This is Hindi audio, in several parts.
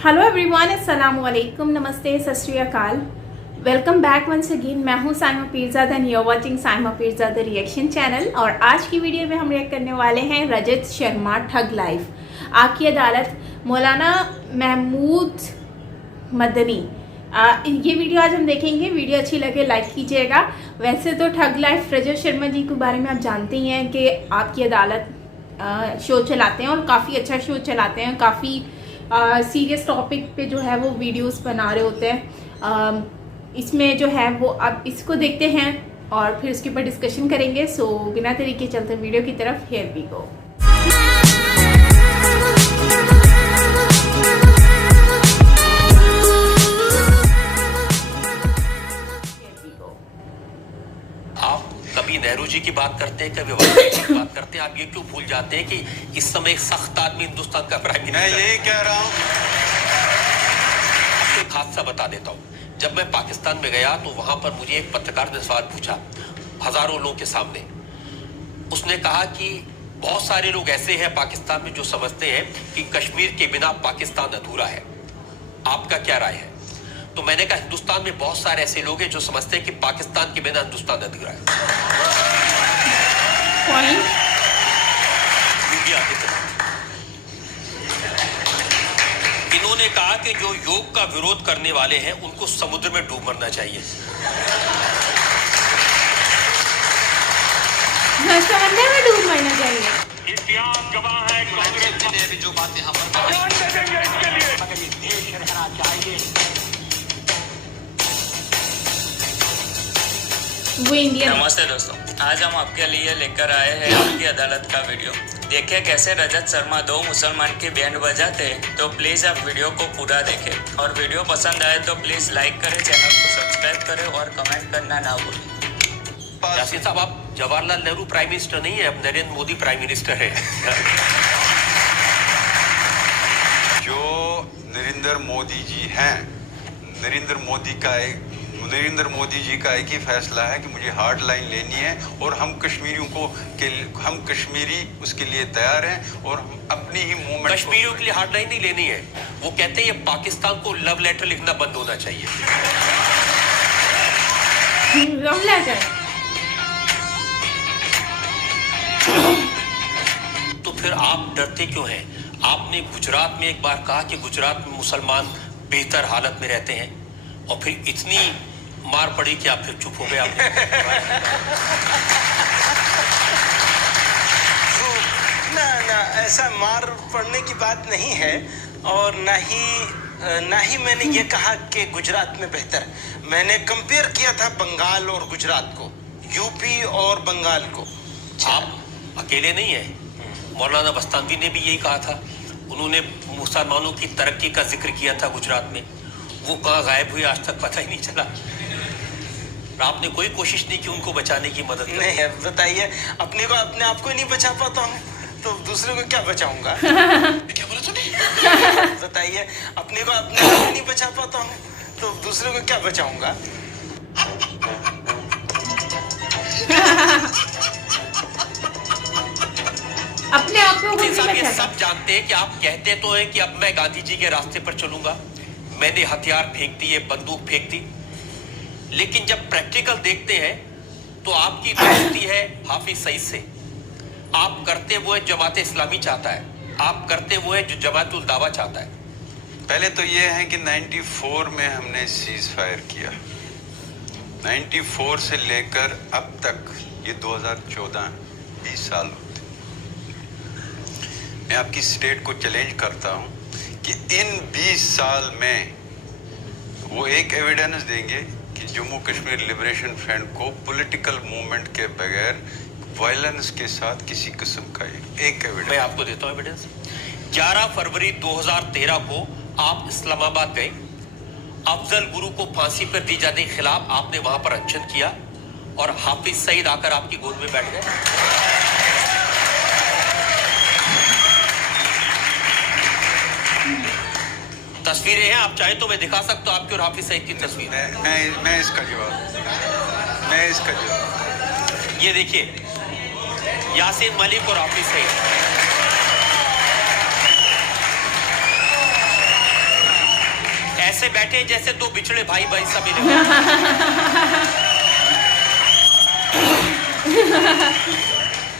हेलो एवरीवन, अस्सलाम वालेकुम, नमस्ते, सत श्री अकाल। Welcome back once again. मैं हूँ Saima Peerzada and you are watching Saima Peerzada reaction channel. और आज की वीडियो में हम रिएक्ट करने वाले हैं रजत शर्मा ठग लाइफ, आपकी अदालत, मौलाना महमूद मदनी। ये वीडियो आज हम देखेंगे। वीडियो अच्छी लगे लाइक कीजिएगा। वैसे तो ठग लाइफ रजत शर्मा जी के बारे में आप जानते ही हैं कि आपकी अदालत शो चलाते हैं और काफ़ी अच्छा शो चलाते हैं। काफ़ी सीरियस टॉपिक पे जो है वो वीडियोस बना रहे होते हैं। इसमें जो है वो अब इसको देखते हैं और फिर उसके ऊपर डिस्कशन करेंगे। सो बिना देरी के चलते वीडियो की तरफ। Here we go. कभी नेहरू जी की बात करते हैं, कभी वाजपेयी जी की बात करते हैं। आप ये क्यों भूल जाते हैं कि इस समय एक सख्त आदमी हिंदुस्तान का प्राइम मिनिस्टर है। मैं यही कह रहा हूँ। आपको एक हादसा बता देता हूँ। जब मैं पाकिस्तान में गया तो वहां पर मुझे एक पत्रकार ने सवाल पूछा हजारों लोगों के सामने। उसने कहा कि बहुत सारे लोग ऐसे हैं पाकिस्तान में जो समझते हैं कि कश्मीर के बिना पाकिस्तान अधूरा है, आपका क्या राय है? तो मैंने कहा हिंदुस्तान में बहुत सारे ऐसे लोग हैं जो समझते हैं कि पाकिस्तान के बिना हिंदुस्तान अधूरा है। इन्होंने कहा कि जो योग का विरोध करने वाले हैं उनको समुद्र में डूब मरना चाहिए। समंदर में डूब मरना चाहिए। इतिहास गवाह है कांग्रेस ने भी जो बातें हम इसके लिए मगर ये देश रहना चाहिए। नमस्ते दोस्तों, आज हम आपके लिए लेकर आए हैं आपकी अदालत का वीडियो। देखिए कैसे रजत शर्मा दो मुसलमान की बैंड बजाते हैं। तो प्लीज आप वीडियो को पूरा देखें और वीडियो पसंद आए तो प्लीज लाइक करें, चैनल को सब्सक्राइब करें और कमेंट करना ना भूलें। यासीन साहब, आप जवाहरलाल नेहरू प्राइम मिनिस्टर नहीं है, अब नरेंद्र मोदी प्राइम मिनिस्टर है। जो नरेंद्र मोदी जी हैं, नरेंद्र मोदी जी का एक ही फैसला है कि मुझे हार्ड लाइन लेनी है और हम कश्मीरियों को हम कश्मीरी उसके लिए तैयार हैं और हम अपनी ही मूवमेंट कश्मीरियों के लिए हार्ड लाइन नहीं लेनी है। वो कहते हैं ये पाकिस्तान को लव लेटर लिखना बंद होना चाहिए। Love letter? तो फिर आप डरते क्यों हैं? आपने गुजरात में एक बार कहा कि गुजरात में मुसलमान बेहतर हालत में रहते हैं और फिर इतनी मार पड़ी कि आप फिर चुप हो गए। आपने ना ऐसा मार पड़ने की बात नहीं है और ना ही मैंने ये कहा कि गुजरात में बेहतर। मैंने कंपेयर किया था बंगाल और गुजरात को, यूपी और बंगाल को। आप अकेले नहीं हैं, मौलाना बस्तानवी ने भी यही कहा था। उन्होंने मुसलमानों की तरक्की का जिक्र किया था गुजरात में। वो कहाँ गायब हुए आज तक पता ही नहीं चला। आपने कोई कोशिश नहीं की उनको बचाने की मदद? नहीं, बताइए, अपने आप को नहीं बचा पाता हूँ तो दूसरे को क्या बचाऊंगा? क्या बोला तूने? बताइए, अपने को नहीं बचा पाता हूँ तो दूसरे को क्या बचाऊंगा? अपने आप को ये सब जानते हैं कि आप कहते तो हैं कि अब मैं गांधी जी के रास्ते पर चलूंगा, मैंने हथियार फेंक दिए, बंदूक फेंक दी, लेकिन जब प्रैक्टिकल देखते हैं तो आपकी दोस्ती है हाफिज सईद से। आप करते वो है जमात इस्लामी चाहता है, आप करते वो है जो जमातुल दावा चाहता है। पहले तो ये है कि 94 में हमने सीज फायर किया। 94 से लेकर अब तक ये 2014 20 साल होते। मैं आपकी स्टेट को चैलेंज करता हूं कि इन 20 साल में वो एक एविडेंस देंगे कि जम्मू कश्मीर लिबरेशन फ्रंट को पॉलिटिकल मूवमेंट के बगैर वायलेंस के साथ किसी किस्म का एक एविडेंस। मैं आपको देता हूं एविडेंस। 11 फरवरी 2013 को आप इस्लामाबाद गए, अफजल गुरु को फांसी पर दी जाने के खिलाफ आपने वहां पर अनशन किया और हाफिज सईद आकर आपकी गोद में बैठ गए। तस्वीरें हैं, आप चाहे तो मैं दिखा सकता हूं आपकी और हाफिज सईद की तस्वीर। मैं इसका जवाब ये देखिए, यासीन मलिक और हाफिज सईद। ऐसे बैठे जैसे दो बिछड़े भाई भाई सब मिले।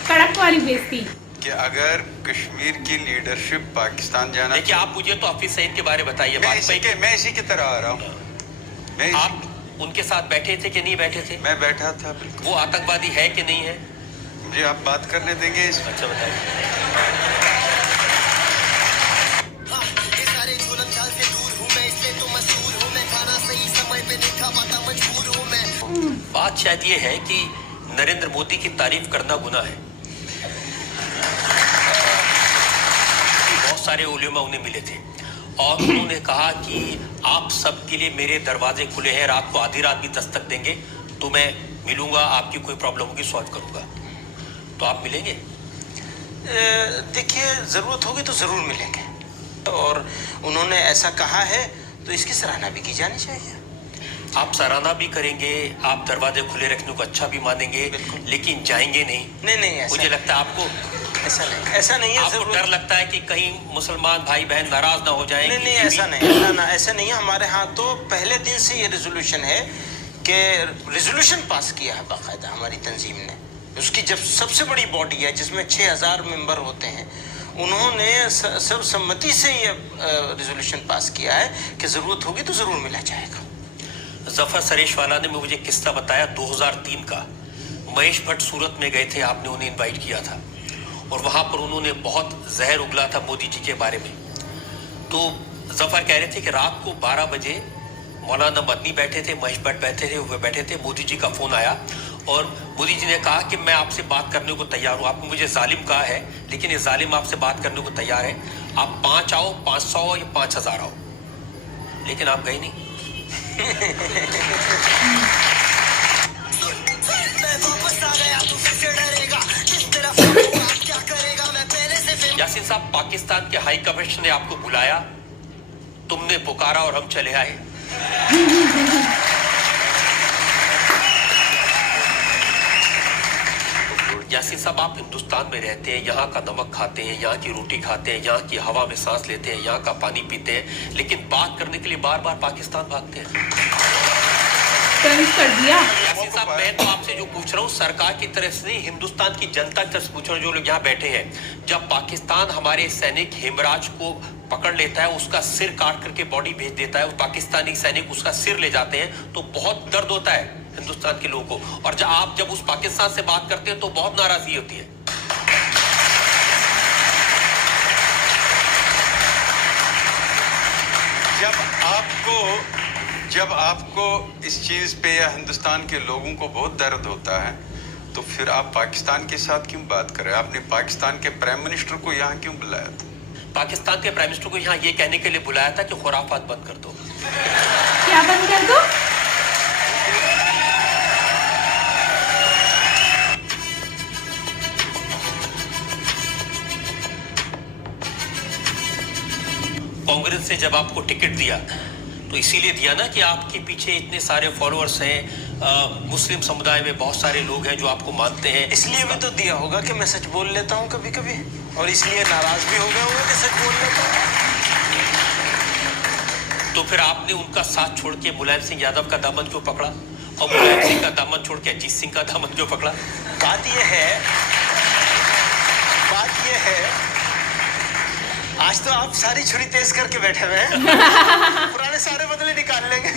कड़क वाली बेइज्जती। कि अगर कश्मीर की लीडरशिप पाकिस्तान जाना, देखिए आप मुझे तो हफीज सईद के बारे में बताइए। मैं इसी की तरह आ रहा हूँ। आप उनके साथ बैठे थे कि नहीं बैठे थे? मैं बैठा था। बिल्कुल। वो आतंकवादी है कि नहीं है? मुझे आप बात करने देंगे? अच्छा बताइए। बात शायद ये है कि नरेंद्र मोदी की तारीफ करना गुनाह है। बहुत सारे उलेमा उन्हें मिले थे और उन्होंने कहा कि आप सबके लिए मेरे दरवाजे खुले हैं, रात को आधी रात भी दस्तक देंगे तो मैं मिलूंगा, आपकी कोई प्रॉब्लम होगी सॉल्व करूंगा। तो आप मिलेंगे? देखिए जरूरत होगी तो जरूर मिलेंगे, और उन्होंने ऐसा कहा है तो इसकी सराहना भी की जानी चाहिए। आप सराहना भी करेंगे, आप दरवाजे खुले रखने को अच्छा भी मानेंगे, लेकिन जाएंगे नहीं। नहीं, मुझे लगता है आपको ऐसा नहीं है। आपको डर लगता है कि कहीं मुसलमान भाई बहन नाराज ना हो जाएं। नहीं ऐसा नहीं है। हमारे यहाँ तो पहले दिन से ये रेजोल्यूशन है कि रेजोल्यूशन पास किया है बाकायदा हमारी तंजीम ने। उसकी जब सबसे बड़ी बॉडी है जिसमें 6000 मेंबर होते हैं, उन्होंने सर्वसम्मति से ये रेजोल्यूशन पास किया है कि जरूरत होगी तो जरूर मिला जाएगा। जफर सरेशवाला ने मुझे किस्सा बताया 2003 का। महेश भट्ट सूरत में गए थे, आपने उन्हें इनवाइट किया था और वहां पर उन्होंने बहुत जहर उगला था मोदी जी के बारे में। तो जफर कह रहे थे कि रात को 12 बजे मौलाना मदनी बैठे थे, महेश भट्ट बैठे थे, मोदी जी का फोन आया और मोदी जी ने कहा कि मैं आपसे बात करने को तैयार हूँ। आपने मुझे जालिम कहा है, लेकिन ये जालिम आपसे बात करने को तैयार है। आप 5 आओ, 500 आओ या 5000 आओ, लेकिन आप गए नहीं। यासीन साहब, पाकिस्तान के हाई कमिश्नर ने आपको बुलाया, तुमने पुकारा और हम चले आए। यासीन साहब, आप हिंदुस्तान में रहते हैं, यहाँ का नमक खाते हैं, यहाँ की रोटी खाते हैं, यहाँ की हवा में सांस लेते हैं, यहाँ का पानी पीते हैं, लेकिन बात करने के लिए बार बार पाकिस्तान भागते हैं। कर दिया। यासीन साहब, मैं तो आपसे जो पूछ रहा हूँ सरकार की तरफ से नहीं, हिंदुस्तान की जनता की तरफ से पूछ रहा हूँ, जो लोग यहाँ बैठे हैं। जब पाकिस्तान हमारे सैनिक हेमराज को पकड़ लेता है, उसका सिर काट करके बॉडी भेज देता है, पाकिस्तानी सैनिक उसका सिर ले जाते हैं, तो बहुत दर्द होता है हिंदुस्तान के लोगों को। और जब उस पाकिस्तान से बात करते हैं तो बहुत नाराजगी होती है। जब आपको इस चीज पे या हिंदुस्तान के लोगों को बहुत दर्द होता है, तो फिर आप पाकिस्तान के साथ क्यों बात कर रहे हैं? आपने पाकिस्तान के प्राइम मिनिस्टर को यहाँ क्यों बुलाया था? पाकिस्तान के प्राइम मिनिस्टर को यहाँ ये कहने के लिए बुलाया था कि खुराफात बंद कर दो। क्या बंद कर दो? कांग्रेस ने जब आपको टिकट दिया तो इसीलिए दिया ना कि आपके पीछे इतने सारे फॉलोअर्स हैं, मुस्लिम समुदाय में बहुत सारे लोग हैं जो आपको मानते हैं। इसलिए भी तो दिया होगा कि मैं सच बोल लेता हूँ कभी कभी, और इसलिए नाराज भी हो गया होगा कि सच बोल लेता हूँ। तो फिर आपने उनका साथ छोड़ के मुलायम सिंह यादव का दामन क्यों पकड़ा, और मुलायम सिंह का दामन छोड़ के अजीत सिंह का दामन क्यों पकड़ा? बात यह है आज तो आप सारी छुरी तेज करके बैठे हुए हैं। पुराने सारे बदले निकाल लेंगे।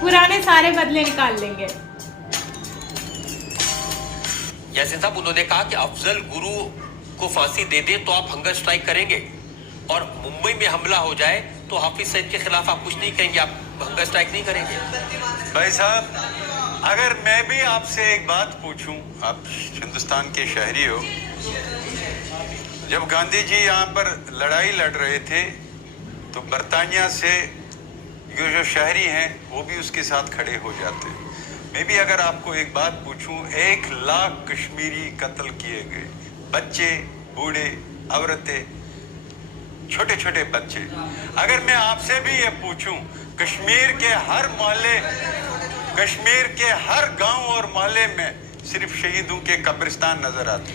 पुराने सारे बदले निकाल लेंगे। यासीन साहब, उन्होंने कहा कि अफजल गुरु को फांसी दे दे तो आप हंगर स्ट्राइक करेंगे, और मुंबई में हमला हो जाए तो हाफिज सईद के खिलाफ आप कुछ नहीं कहेंगे, आप हंगर स्ट्राइक नहीं करेंगे। भाई साहब, अगर मैं भी आपसे एक बात पूछूं, आप हिंदुस्तान के शहरी हो, जब गांधी जी यहाँ पर लड़ाई लड़ रहे थे तो बरतानिया से जो शहरी हैं वो भी उसके साथ खड़े हो जाते। मैं भी अगर आपको एक बात पूछूं, 1 लाख कश्मीरी कत्ल किए गए, बच्चे, बूढ़े, औरतें, छोटे छोटे बच्चे। अगर मैं आपसे भी ये पूछूं, कश्मीर के हर मोहल्ले, कश्मीर के हर गांव और मोहल्ले में सिर्फ शहीदों के कब्रिस्तान नजर आते।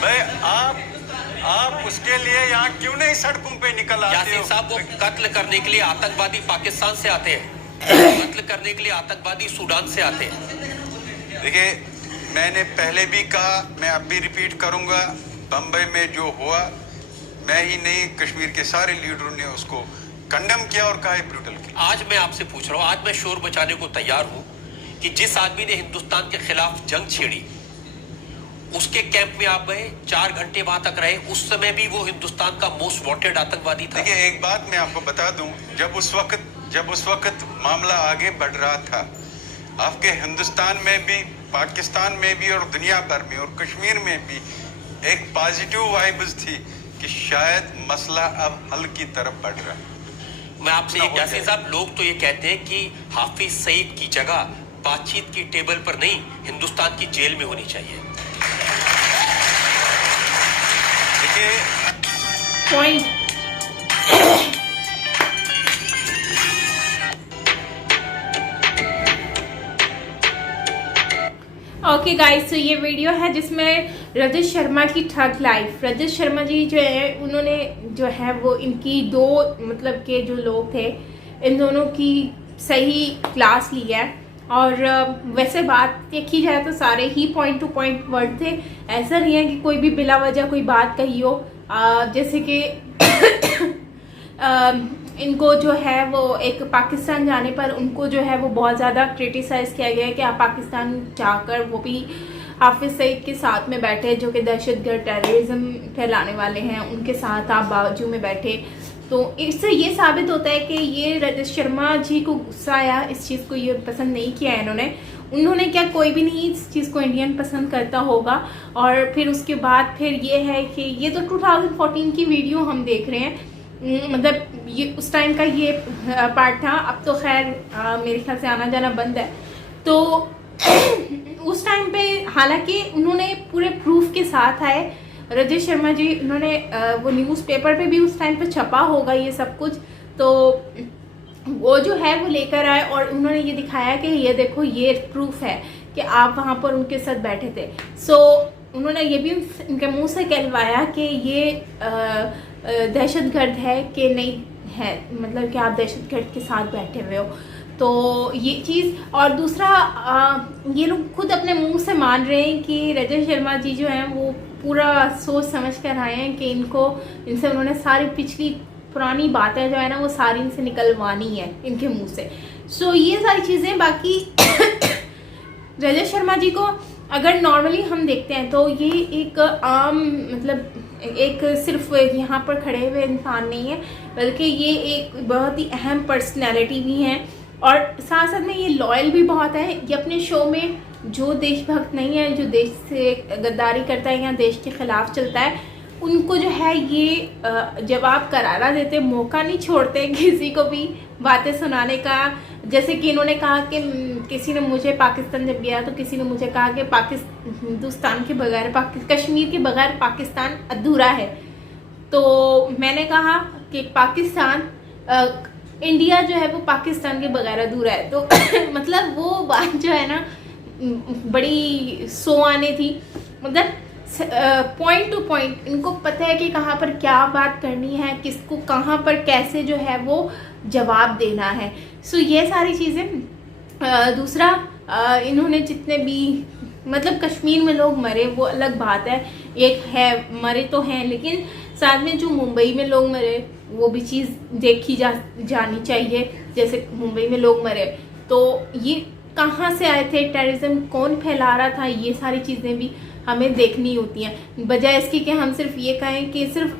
भाई, आप आप उसके लिए यहाँ क्यों नहीं सड़कों पे निकल आते यासीन हो? साहब, वो कत्ल करने के लिए आतंकवादी पाकिस्तान से आते हैं, कत्ल करने के लिए आतंकवादी सूडान से आते हैं। देखिए, मैंने पहले भी कहा, मैं अब भी रिपीट करूंगा, बम्बई में जो हुआ, मैं ही नहीं कश्मीर के सारे लीडरों ने उसको कंडेम किया और कहा ब्रूटल किया। आज मैं आपसे पूछ रहा हूँ, आज मैं शोर बचाने को तैयार हूँ कि जिस आदमी ने हिंदुस्तान के खिलाफ जंग छेड़ी, उसके कैंप में आप गए, 4 घंटे वहां तक रहे, उस समय भी वो हिंदुस्तान का मोस्ट वांटेड आतंकवादी था। देखिए, एक बात मैं आपको बता दूं, जब उस वक्त मामला आगे बढ़ रहा था, आपके हिंदुस्तान में भी, पाकिस्तान में भी और दुनिया भर में और कश्मीर में भी एक पॉजिटिव वाइब्स थी कि शायद मसला अब हल की तरफ बढ़ रहा है। मैं आपसे यासीन साहब, लोग तो ये कहते हैं कि हाफिज सईद की जगह बातचीत की टेबल पर नहीं, हिंदुस्तान की जेल में होनी चाहिए। देखिए, पॉइंट। ओके गाइस, तो ये वीडियो है जिसमें रजत शर्मा की ठग लाइफ। रजत शर्मा जी जो है, उन्होंने जो है वो इनकी दो मतलब के जो लोग थे, इन दोनों की सही क्लास ली है। और वैसे बात देखी जाए तो सारे ही पॉइंट टू पॉइंट वर्ड थे। ऐसा नहीं है कि कोई भी बिला वजह कोई बात कही हो। जैसे कि इनको जो है वो एक पाकिस्तान जाने पर उनको जो है वो बहुत ज़्यादा क्रिटिसाइज़ किया गया है कि आप पाकिस्तान जाकर, वो भी हाफिज सईद के साथ में बैठे जो कि दहशतगर्द टेररिज्म फैलाने वाले हैं, उनके साथ आप बाजू में बैठे। तो इससे ये साबित होता है कि ये रजत शर्मा जी को गुस्सा आया, इस चीज़ को ये पसंद नहीं किया है उन्होंने क्या, कोई भी नहीं इस चीज़ को इंडियन पसंद करता होगा। और फिर उसके बाद फिर ये है कि ये तो 2014 की वीडियो हम देख रहे हैं, मतलब ये उस टाइम का ये पार्ट था। अब तो खैर मेरे ख्याल से आना जाना बंद है। तो उस टाइम पे हालांकि उन्होंने पूरे प्रूफ के साथ आए रजत शर्मा जी, उन्होंने वो न्यूज़पेपर पे भी उस टाइम पे छपा होगा ये सब कुछ, तो वो जो है वो लेकर आए और उन्होंने ये दिखाया कि ये देखो, ये प्रूफ है कि आप वहाँ पर उनके साथ बैठे थे। सो उन्होंने ये भी उनके मुंह से कहलवाया कि ये दहशतगर्द है कि नहीं है, मतलब कि आप दहशतगर्द के साथ बैठे हुए हो। तो ये चीज़, और दूसरा ये लोग खुद अपने मुंह से मान रहे हैं कि रजत शर्मा जी जो हैं वो पूरा सोच समझ कर आए हैं कि इनसे उन्होंने सारी पिछली पुरानी बातें जो है ना वो सारी इनसे निकलवानी है इनके मुंह से। सो ये सारी चीज़ें, बाकी रजत शर्मा जी को अगर नॉर्मली हम देखते हैं तो ये एक आम, मतलब एक सिर्फ यहाँ पर खड़े हुए इंसान नहीं है, बल्कि ये एक बहुत ही अहम पर्सनैलिटी भी हैं और साथ साथ में ये लॉयल भी बहुत है। ये अपने शो में जो देशभक्त नहीं है, जो देश से गद्दारी करता है या देश के खिलाफ चलता है, उनको जो है ये जवाब करारा देते, मौका नहीं छोड़ते किसी को भी बातें सुनाने का। जैसे कि इन्होंने कहा कि किसी ने मुझे, पाकिस्तान जब गया तो किसी ने मुझे कहा कि हिंदुस्तान के बगैर, कश्मीर के बगैर पाकिस्तान अधूरा है। तो मैंने कहा कि पाकिस्तान, इंडिया जो है वो पाकिस्तान के बगैर अधूरा है। तो मतलब वो बात जो है ना बड़ी सो आने थी, मतलब पॉइंट टू पॉइंट इनको पता है कि कहाँ पर क्या बात करनी है, किसको कहाँ पर कैसे जो है वो जवाब देना है। सो ये सारी चीज़ें। दूसरा, इन्होंने जितने भी, मतलब कश्मीर में लोग मरे वो अलग बात है, एक है मरे तो हैं, लेकिन साथ में जो मुंबई में लोग मरे वो भी चीज़ देखी जानी चाहिए। जैसे मुंबई में लोग मरे तो ये कहाँ से आए थे, टेररिज्म कौन फैला रहा था, ये सारी चीज़ें भी हमें देखनी होती हैं, बजाय इसके कि हम सिर्फ ये कहें कि सिर्फ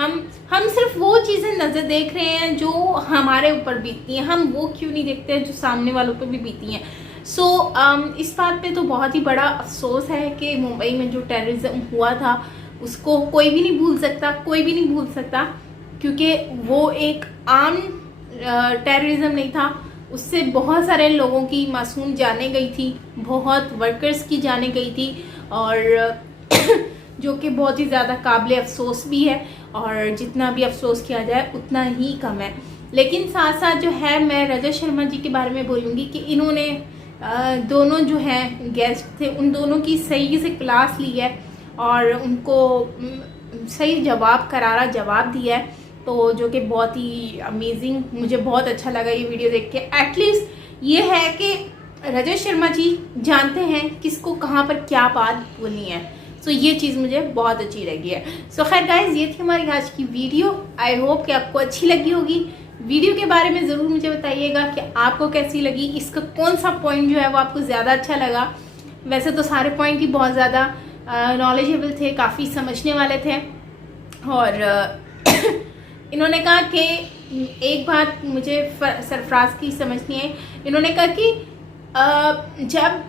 हम सिर्फ वो चीज़ें नज़र देख रहे हैं जो हमारे ऊपर बीतती हैं, हम वो क्यों नहीं देखते हैं जो सामने वालों पर भी बीती हैं। सो इस बात पे तो बहुत ही बड़ा अफसोस है कि मुंबई में जो टेररिज्म हुआ था उसको कोई भी नहीं भूल सकता, कोई भी नहीं भूल सकता, क्योंकि वो एक आम टेररिज्म नहीं था, उससे बहुत सारे लोगों की मासूम जानें गई थी, बहुत वर्कर्स की जानें गई थी, और जो कि बहुत ही ज़्यादा काबिल अफसोस भी है, और जितना भी अफसोस किया जाए उतना ही कम है। लेकिन साथ साथ जो है मैं रजत शर्मा जी के बारे में बोलूँगी कि इन्होंने दोनों जो हैं गेस्ट थे उन दोनों की सही से क्लास ली है, और उनको सही जवाब, करारा जवाब दिया है, तो जो कि बहुत ही अमेजिंग, मुझे बहुत अच्छा लगा ये वीडियो देख के। एटलीस्ट ये है कि रजत शर्मा जी जानते हैं किसको कहाँ पर क्या बात बोलनी है। सो ये चीज़ मुझे बहुत अच्छी लगी है। सो खैर गाइज, ये थी हमारी आज की वीडियो। आई होप कि आपको अच्छी लगी होगी। वीडियो के बारे में ज़रूर मुझे बताइएगा कि आपको कैसी लगी, इसका कौन सा पॉइंट जो है वो आपको ज़्यादा अच्छा लगा। वैसे तो सारे पॉइंट ही बहुत ज़्यादा नॉलेजेबल थे, काफ़ी समझने वाले थे। और इन्होंने कहा कि एक बात मुझे सरफराज की समझनी है। इन्होंने कहा कि जब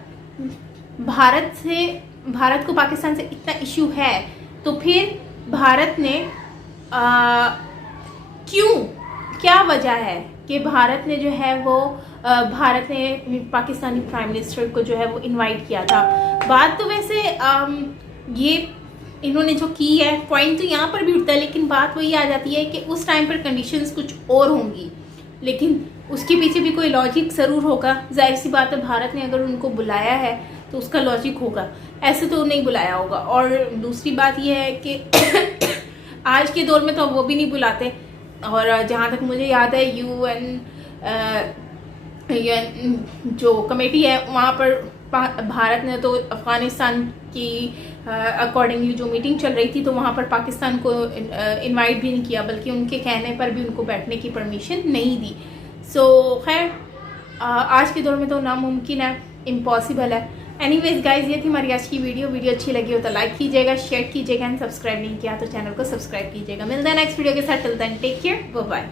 भारत को पाकिस्तान से इतना इशू है तो फिर भारत ने क्या वजह है कि भारत ने जो है वो भारत ने पाकिस्तानी प्राइम मिनिस्टर को जो है वो इनवाइट किया था। बात तो वैसे ये इन्होंने जो की है, पॉइंट तो यहाँ पर भी उठता है, लेकिन बात वही आ जाती है कि उस टाइम पर कंडीशंस कुछ और होंगी, लेकिन उसके पीछे भी कोई लॉजिक ज़रूर होगा। जाहिर सी बात है, भारत ने अगर उनको बुलाया है तो उसका लॉजिक होगा, ऐसे तो नहीं बुलाया होगा। और दूसरी बात यह है कि आज के दौर में तो वो भी नहीं बुलाते। और जहाँ तक मुझे याद है, यूएन जो कमेटी है वहाँ पर भारत ने तो अफ़गानिस्तान की अकॉर्डिंगली जो मीटिंग चल रही थी तो वहाँ पर पाकिस्तान को इनवाइट भी नहीं किया, बल्कि उनके कहने पर भी उनको बैठने की परमिशन नहीं दी। सो खैर, आज के दौर में तो नामुमकिन है, इम्पॉसिबल है। एनीवेज गाइज, ये थी हमारी आज की वीडियो। वीडियो अच्छी लगी हो तो लाइक कीजिएगा, शेयर कीजिएगा एंड सब्सक्राइब नहीं किया तो चैनल को सब्सक्राइब कीजिएगा। मिलते हैं नेक्स्ट वीडियो के साथ। Till then take care, bye bye.